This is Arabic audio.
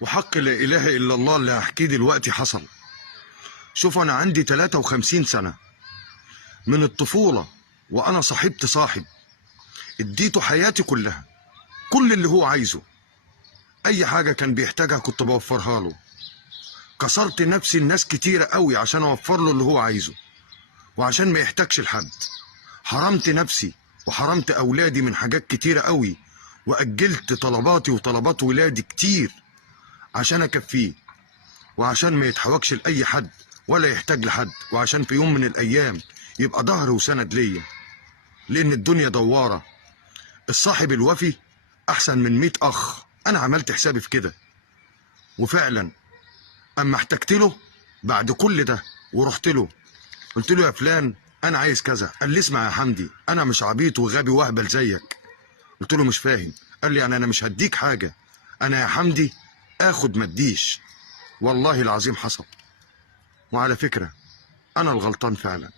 وحق لا اله الا الله اللي هحكيه دلوقتي حصل. شوف، انا عندي 53 سنة من الطفولة وانا صاحبت صاحب اديته حياتي كلها، كل اللي هو عايزه، اي حاجة كان بيحتاجها كنت بوفرها له. كسرت نفسي لناس كتيرة قوي عشان اوفر له اللي هو عايزه وعشان ما يحتاجش لحد. حرمت نفسي وحرمت اولادي من حاجات كتيرة قوي، واجلت طلباتي وطلبات ولادي كتير عشان اكفيه، وعشان ما يتحوجش لاي حد ولا يحتاج لحد، وعشان في يوم من الايام يبقى ظهر وسند ليا. لان الدنيا دوارة، الصاحب الوفي احسن من 100 اخ. انا عملت حسابي في كده، وفعلا اما احتجت له بعد كل ده ورحت له قلت له يا فلان انا عايز كذا، قال لي اسمع يا حمدي، انا مش عبيط وغبي واهبل زيك. قلت له مش فاهم. قال لي انا مش هديك حاجه، انا يا حمدي اخد ما اديش. والله العظيم حصل. وعلى فكره انا الغلطان فعلا.